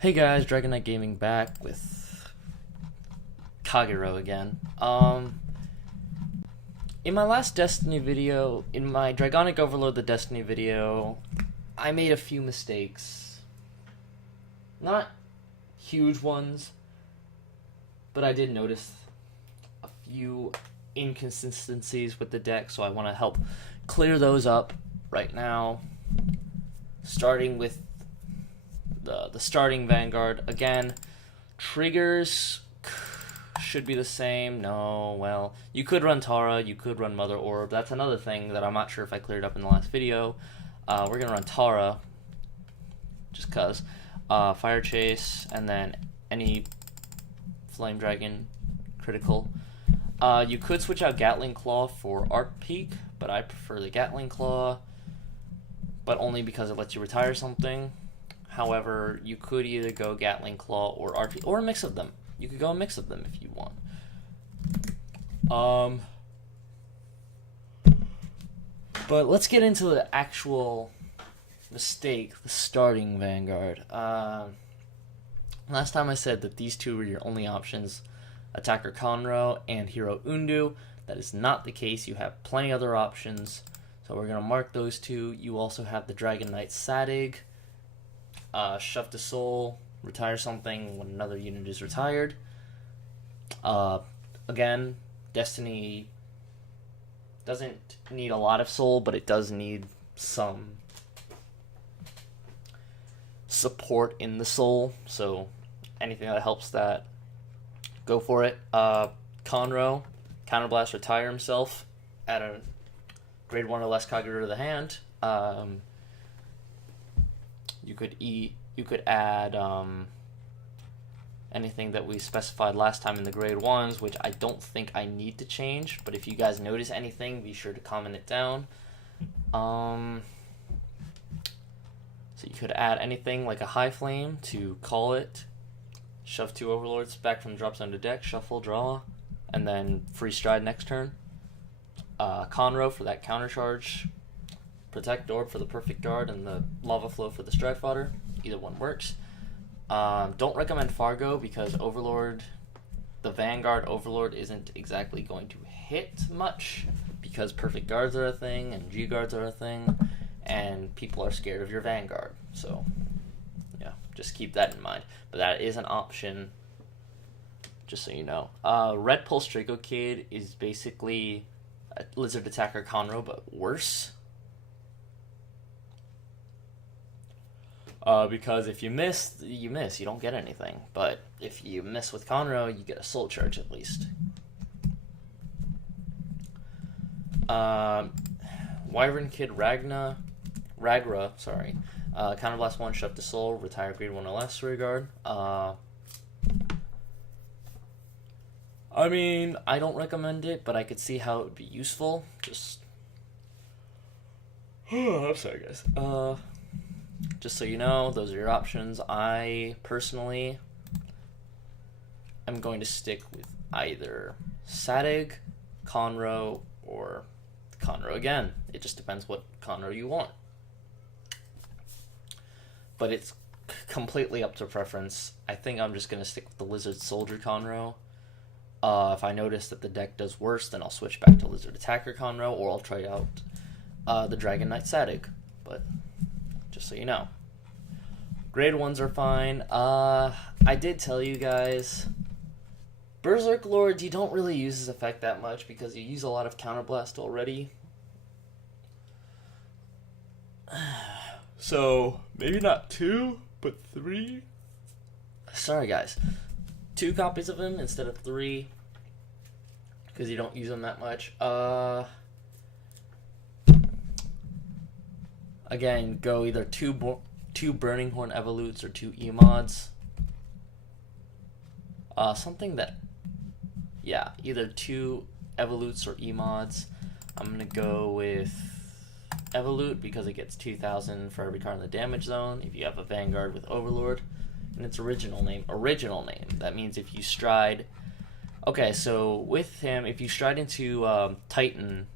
Hey guys, Dragonknight Gaming back with Kagero again. In my last Destiny video, in my Dragonic Overload the Destiny video, I made a few mistakes. Not huge ones, but I did notice a few inconsistencies with the deck, so I want to help clear those up right now. Starting with the starting Vanguard. Again, triggers should be the same. No, well, you could run Tara, you could run Mother Orb. That's another thing that I'm not sure if I cleared up in the last video. We're going to run Tara, just because. Fire Chase, and then any Flame Dragon critical. You could switch out Gatling Claw for Arc Peak, but I prefer the Gatling Claw, but only because it lets you retire something. However, you could either go Gatling Claw or RP, or a mix of them. You could go a mix of them if you want. But let's get into the actual mistake, the starting Vanguard. Last time I said that these two were your only options, Attacker Conroe and Hero Undu. That is not the case. You have plenty other options. So we're going to mark those two. You also have the Dragonknight Sadig. Shove to Soul, retire something when another unit is retired. Again, Destiny doesn't need a lot of soul, but it does need some support in the soul, so anything that helps that, go for it. Conroe, Counterblast, retire himself, add a grade 1 or less Kagero to the hand. You could add anything that we specified last time in the grade 1s, which I don't think I need to change, but if you guys notice anything, be sure to comment it down. So you could add anything like a High Flame to call it, shove 2 Overlords back from the drop zone to deck, shuffle, draw, and then free stride next turn. Conroe for that counter charge, Protect Orb for the perfect guard, and the Lava Flow for the stride fodder. Either one works. Don't recommend Fargo because Overlord, the Vanguard Overlord, isn't exactly going to hit much because perfect guards are a thing and G guards are a thing, and people are scared of your Vanguard. So, yeah, just keep that in mind. But that is an option, just so you know. Red Pulse Draco Kid is basically a Lizard Attacker Conroe, but worse. Because if you miss, you miss. You don't get anything. But if you miss with Conroe, you get a soul charge at least. Wyvern Kid Ragra, Counterblast 1, shove to soul, retire grade 1 or less, rearguard. I mean, I don't recommend it, but I could see how it would be useful. Just... I'm sorry, guys. Just so you know, those are your options. I personally am going to stick with either Sadig, Conroe, or Conroe again. It just depends what Conroe you want. But it's completely up to preference. I think I'm just going to stick with the Lizard Soldier Conroe. If I notice that the deck does worse, then I'll switch back to Lizard Attacker Conroe, or I'll try out the Dragonknight Sadig. But just so you know. Grade 1s are fine. I did tell you guys, Berserk Lords, you don't really use this effect that much because you use a lot of Counterblast already. So, maybe not 2, but 3? Sorry guys. 2 copies of him instead of 3, because you don't use them that much. Again, go either 2 Burning Horn Evolutes or 2 Emods. Something that... Yeah, either 2 Evolutes or Emods. I'm going to go with Evolute because it gets 2,000 for every card in the damage zone if you have a Vanguard with Overlord. And its original name. That means if you stride... Okay, so with him, if you stride into Titan,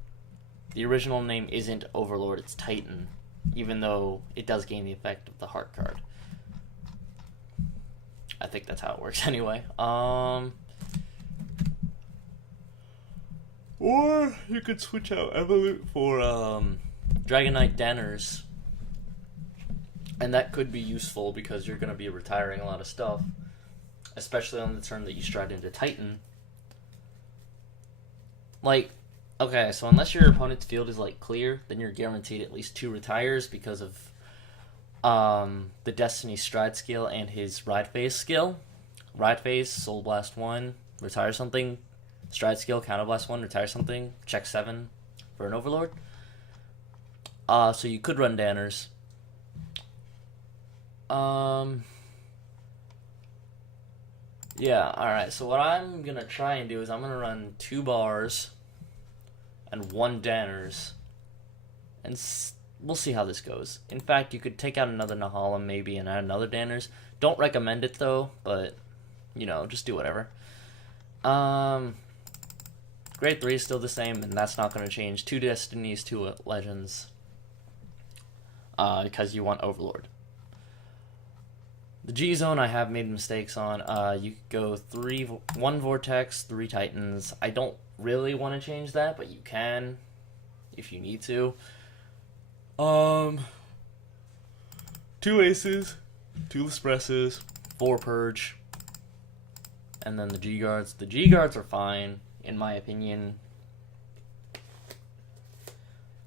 the original name isn't Overlord, it's Titan. Even though it does gain the effect of the heart card. I think that's how it works anyway. Or you could switch out Evolute for Dragonknight Danners. And that could be useful because you're going to be retiring a lot of stuff. Especially on the turn that you stride into Titan. Like, okay, so unless your opponent's field is, like, clear, then you're guaranteed at least 2 retires because of the Destiny Stride skill and his Ride Phase skill. Ride Phase, Soul Blast 1, retire something. Stride skill, Counter Blast 1, retire something. Check 7 for an Overlord. So you could run Danners. Yeah, alright, so what I'm going to try and do is I'm going to run 2 bars and 1 Danners, and we'll see how this goes. In fact, you could take out another Nahalem maybe and add another Danners. Don't recommend it though, but, you know, just do whatever. Grade 3 is still the same, and that's not going to change. 2 Destinies, 2 Legends, because you want Overlord. The G Zone I have made mistakes on. You could go 1 Vortex, 3 Titans. I don't really want to change that, but you can if you need to. 2 Aces, 2 Expresses, 4 Purge, and then the G Guards. The G Guards are fine, in my opinion.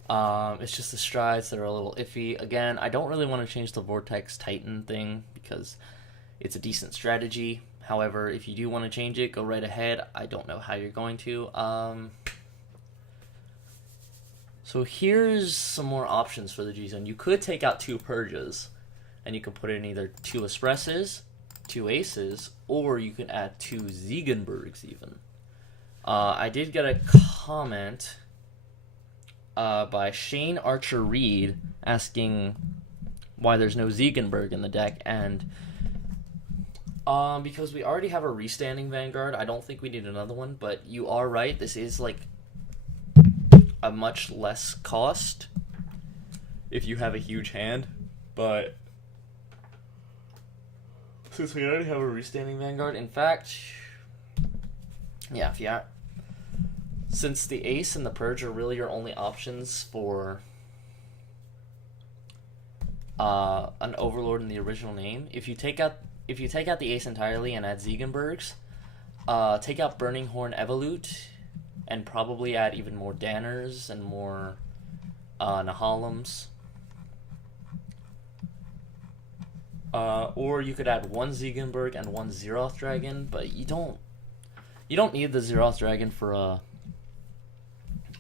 It's just the strides that are a little iffy. Again, I don't really want to change the Vortex Titan thing because it's a decent strategy. However, if you do want to change it, go right ahead. I don't know how you're going to. So here's some more options for the G-Zone. You could take out 2 Purges, and you could put in either 2 Expresses, 2 Aces, or you could add 2 Ziegenbergs even. I did get a comment by Shane Archer Reed asking why there's no Ziegenberg in the deck, and because we already have a restanding Vanguard, I don't think we need another one, but you are right, this is like a much less cost if you have a huge hand, but since we already have a restanding Vanguard, in fact, yeah, since the Ace and the Purge are really your only options for an Overlord in the original name, if you take out the Ace entirely and add Ziegenbergs, take out Burning Horn Evolute, and probably add even more Danners and more Nahalems. Or you could add 1 Ziegenberg and 1 Zeroth Dragon, but you don't need the Zeroth Dragon for a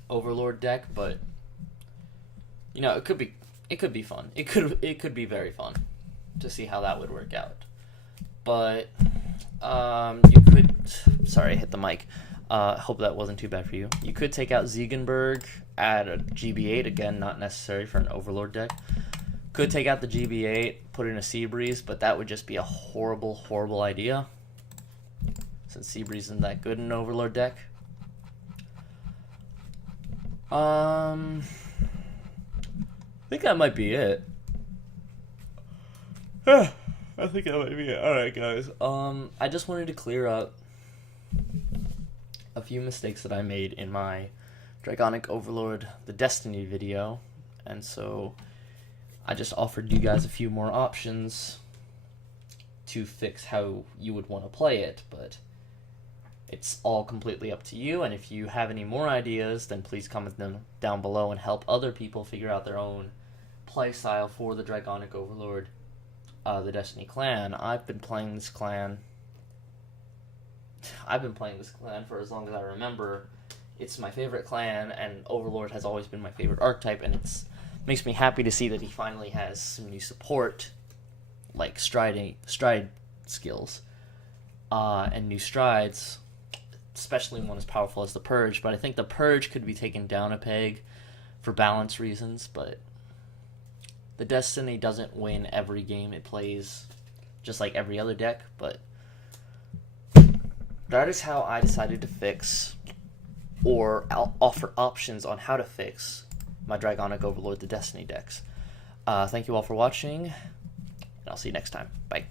Overlord deck, but you know, it could be fun. It could be very fun to see how that would work out. But you could, sorry, I hit the mic. Hope that wasn't too bad for you. You could take out Ziegenberg, add a GB8, again, not necessary for an Overlord deck. Could take out the GB8, put in a Seabreeze, but that would just be a horrible, horrible idea, since Seabreeze isn't that good in an Overlord deck. I think that might be it. I think that might be it. Alright, guys. I just wanted to clear up a few mistakes that I made in my Dragonic Overlord the Destiny video, and so I just offered you guys a few more options to fix how you would want to play it, but it's all completely up to you, and if you have any more ideas, then please comment them down below and help other people figure out their own play style for the Dragonic Overlord, the Destiny clan. I've been playing this clan for as long as I remember. It's my favorite clan, and Overlord has always been my favorite archetype, and it makes me happy to see that he finally has some new support, like stride skills, and new strides, especially one as powerful as the Purge. But I think the Purge could be taken down a peg for balance reasons, but the Destiny doesn't win every game it plays, just like every other deck, but that is how I decided to fix, or I'll offer options on how to fix my Dragonic Overlord the Destiny decks. Thank you all for watching, and I'll see you next time. Bye.